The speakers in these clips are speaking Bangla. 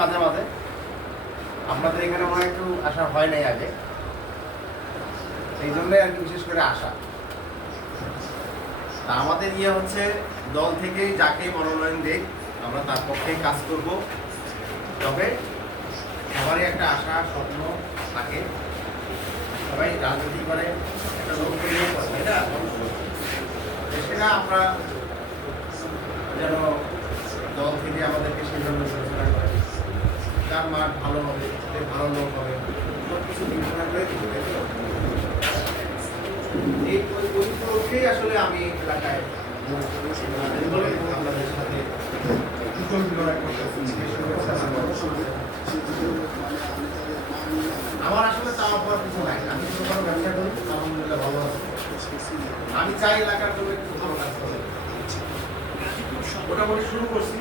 মাঝে মাঝে। আপনাদের এখানে মনে একটু আসা হয় নাই আগে। এই জন্যই আর কি বিশেষ করে আসা। তা আমাদের ইয়ে হচ্ছে, দল থেকেই যাকে মনোনয়ন দেখ আমরা তার পক্ষেই কাজ করব। তবে সবারই একটা আশা, স্বপ্ন থাকে। সবাই রাজনীতি করে, একটা লক্ষ্য করে, তাই না? সেটা আমরা যেন দল থেকে আমাদেরকে সেই জন্য কার মাঠ ভালো হবে ভালো লোক হবে। সব কিছু বিবেচনা করে এই ওই আসলে আমি এলাকায় আপনাদের আমার আসলে চাওয়া পাওয়ার কিছু নাই। আমি ব্যবসা ভালো আছি। আমি চাই এলাকার জন্য ভালো কাজ করে মোটামুটি শুরু করছি।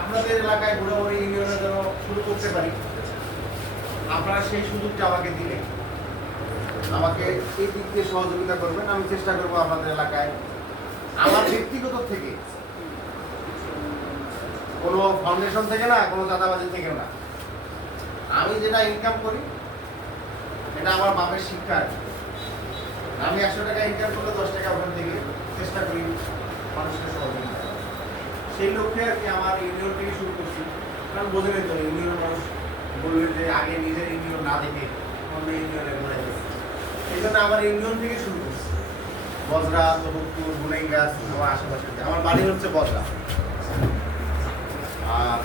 আপনাদের এলাকায় মোটামুটি ইউনিয়নের জন্য করতে পারি। আপনারা সেই সুযোগটা আমাকে দিলে আমাকে এই দিক দিয়ে সহযোগিতা করবেন, আমি চেষ্টা করব আপনাদের এলাকায়। আমার ব্যক্তিগত থেকে, কোনো ফাউন্ডেশন থেকে না, কোনো চাঁদাবাজি থেকে না। আমি যেটা ইনকাম করি, এটা আমার বাপের শিক্ষা আমি একশো টাকা ইনকাম করলে দশ টাকা ওখান থেকে চেষ্টা করি মানুষকে সহযোগিতা সেই লক্ষ্যে আর কি আমার ইউনিয়ন থেকে শুরু করছি। কারণ বোঝেন তো ইউনিয়নের মানুষ বলবে যে আগে নিজের ইউনিয়ন না দেখে অন্য ইউনিয়নে ঘুরে গেছে। এই জন্য আমার ইউনিয়ন থেকে শুরু করছি। বজরা তবুকপুর গুনেঙ্গাস আমার আশেপাশে। আমার বাড়ি হচ্ছে বজরা। আর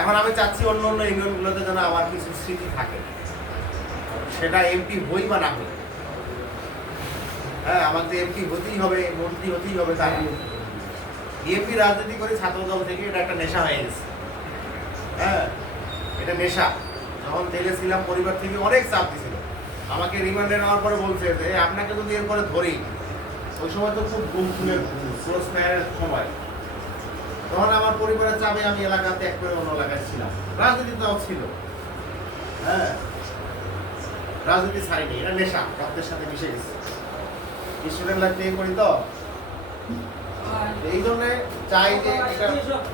এখন আমি চাচ্ছি অন্য অন্য ইউনিয়নগুলোতে যেন আমার কিছু স্মৃতি থাকে। সেটা এমপি হই বা না হই। হ্যাঁ আমার তো এমপি হতেই হবে মন্ত্রী হতেই হবে তাই বিএনপি রাজনীতি করে ছাত্র দল থেকে এটা একটা নেশা হয়ে গেছে। হ্যাঁ এটা নেশা। যখন জেলে ছিলাম, পরিবার থেকে অনেক চাপ দিছিল। আমাকে রিমান্ডে নেওয়ার পরে বলছে যে "এই আপনাকে যদি এরপরে ধরি, ওই সময় তো খুব গুম খুনের ক্লোজ সময়। তখন আমার পরিবারের চাপে আমি এলাকা ত্যাগ করে অন্য এলাকায় ছিলাম। রাজনীতি তাও ছিল। হ্যাঁ রাজনীতি ছাড়িনি, এটা নেশা। রক্তের সাথে মিশে গেছে। লাইফ থেকে করি তো? এই জন্য চাই যে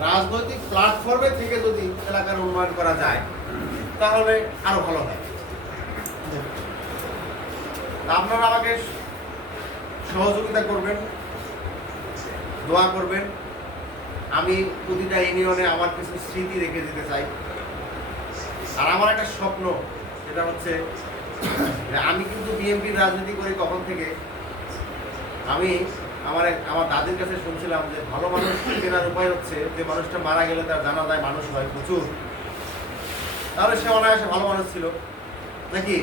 রাজনৈতিক প্ল্যাটফর্মে থেকে যদি এলাকার উন্নয়ন করা যায়, তাহলে আরও ভালো হয়। আপনারা আমাকে সহযোগিতা করবেন, দোয়া করবেন। আমি প্রতিটা ইউনিয়নে আমার কিছু স্মৃতি রেখে দিতে চাই। আর আমার একটা স্বপ্ন, সেটা হচ্ছে আমি কিন্তু বিএনপির রাজনীতি করি কখন থেকে? আমি আমার আমার দাদির কাছে শুনছিলাম যে ভালো মানুষ চেনার উপায় হচ্ছে যে মানুষটা মারা গেলে তার জানা যায় মানুষ হয় প্রচুর। তাহলে সে অনায়াসে ভালো মানুষ ছিল। নাকি?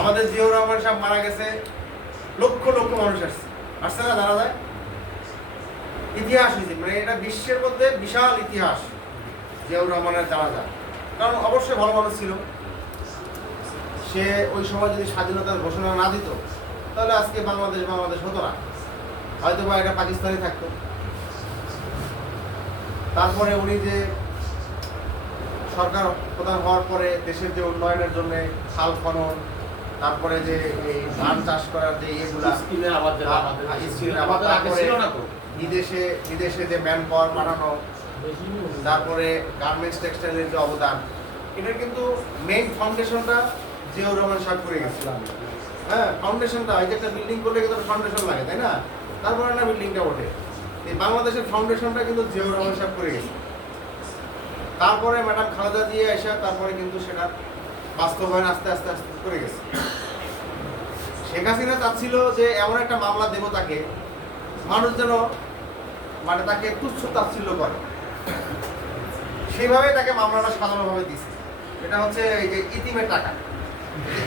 আমাদের জিয়াউর রহমান সাহেব মারা গেছে, লক্ষ লক্ষ মানুষ আসছে। আসছে না, জানা যায়? ইতিহাস হয়েছে মানে এটা বিশ্বের মধ্যে বিশাল ইতিহাস, জিয়াউর রহমানের জানা যায়। কারণ অবশ্যই ভালো মানুষ ছিল। সে ওই সময় যদি স্বাধীনতার ঘোষণা না দিত, তাহলে আজকে বাংলাদেশ বাংলাদেশ হতো না। হয়তো বা এটা পাকিস্তানি থাকতো। তারপরে উনি যে সরকার প্রধান হওয়ার পরে দেশের যে উন্নয়নের জন্য খাল খনন তারপরে যে এই ধান চাষ করার যে ইয়েগুলা বিদেশে বিদেশে যে ম্যান পাওয়ার পাঠানো তারপরে গার্মেন্টস টেক্সটাইলের যে অবদান এটার কিন্তু মেইন ফাউন্ডেশনটা জিয়াউর রহমান সাহেব করে গেছিলাম হ্যাঁ ফাউন্ডেশনটা এই যে একটা বিল্ডিং করলে কিন্তু ফাউন্ডেশন লাগে তাই না? তারপরে না বিল্ডিংটা ওঠে। এই বাংলাদেশের ফাউন্ডেশনটা কিন্তু জিয়াউর রহমান সাহেব করে গেছে। তারপরে ম্যাডাম খালেদা দিয়ে এসে তারপরে কিন্তু সেটা বাস্তবায়ন আস্তে আস্তে আস্তে করে গেছে। শেখ হাসিনা চাচ্ছিল যে এমন একটা মামলা দেব তাকে, মানুষ যেন মানে তাকে তুচ্ছ তাচ্ছিল্য করে। সেইভাবে তাকে মামলাটা সাধারণভাবে দিচ্ছে এটা হচ্ছে এই যে ইতিমের টাকা।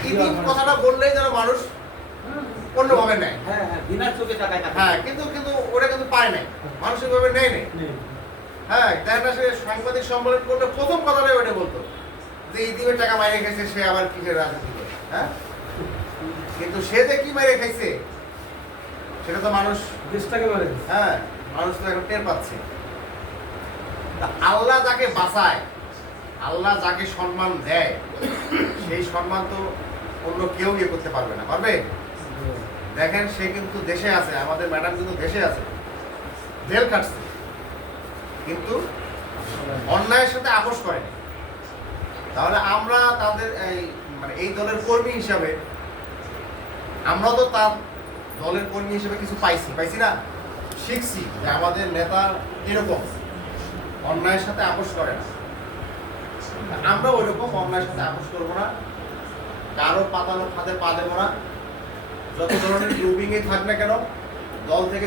ইতিম কথাটা বললেই যেন মানুষ অন্যভাবে নেয়। হ্যাঁ হ্যাঁ বিনা চোখে টাকা হ্যাঁ কিন্তু কিন্তু ওটা কিন্তু পায় নাই। মানুষ ওইভাবে নেয় নেই। হ্যাঁ দেখ না সে সাংবাদিক সম্মেলন করলে প্রথম কথাটাই ওটা বলতো যে ইতিমের টাকা মাইরে খাইছে সে আবার কিসের রাজনীতি হ্যাঁ? কিন্তু সে যে কি মাইরে খাইছে সেটা তো মানুষ দেশটাকে মারে হ্যাঁ মানুষ তো এখন টের পাচ্ছে। আল্লাহ যাকে বাঁচায় আল্লাহ যাকে সম্মান দেয় সেই সম্মান তো অন্য কেউ ইয়ে করতে পারবে না পারবে? দেখেন, সে কিন্তু দেশে আছে, আমাদের ম্যাডাম কিন্তু দেশে আছে। জেল কাটছে কিন্তু অন্যায়ের সাথে আপোষ করেনি তাহলে আমরা তাদের এই মানে এই দলের কর্মী হিসাবে, আমরা তো তার দলের কর্মী হিসেবে কিছু পাইছি। পাইছি না? শিখছি যে আমাদের নেতা এরকম অন্যায়ের সাথে আপোষ করে না। আমরা ওই রকম অন্যায়ের সাথে আপোষ করব না। কারও পাতানো খাতে পা দেবো না। যত ধরনের গ্রুপিংয়ে থাক না কেন দল থেকে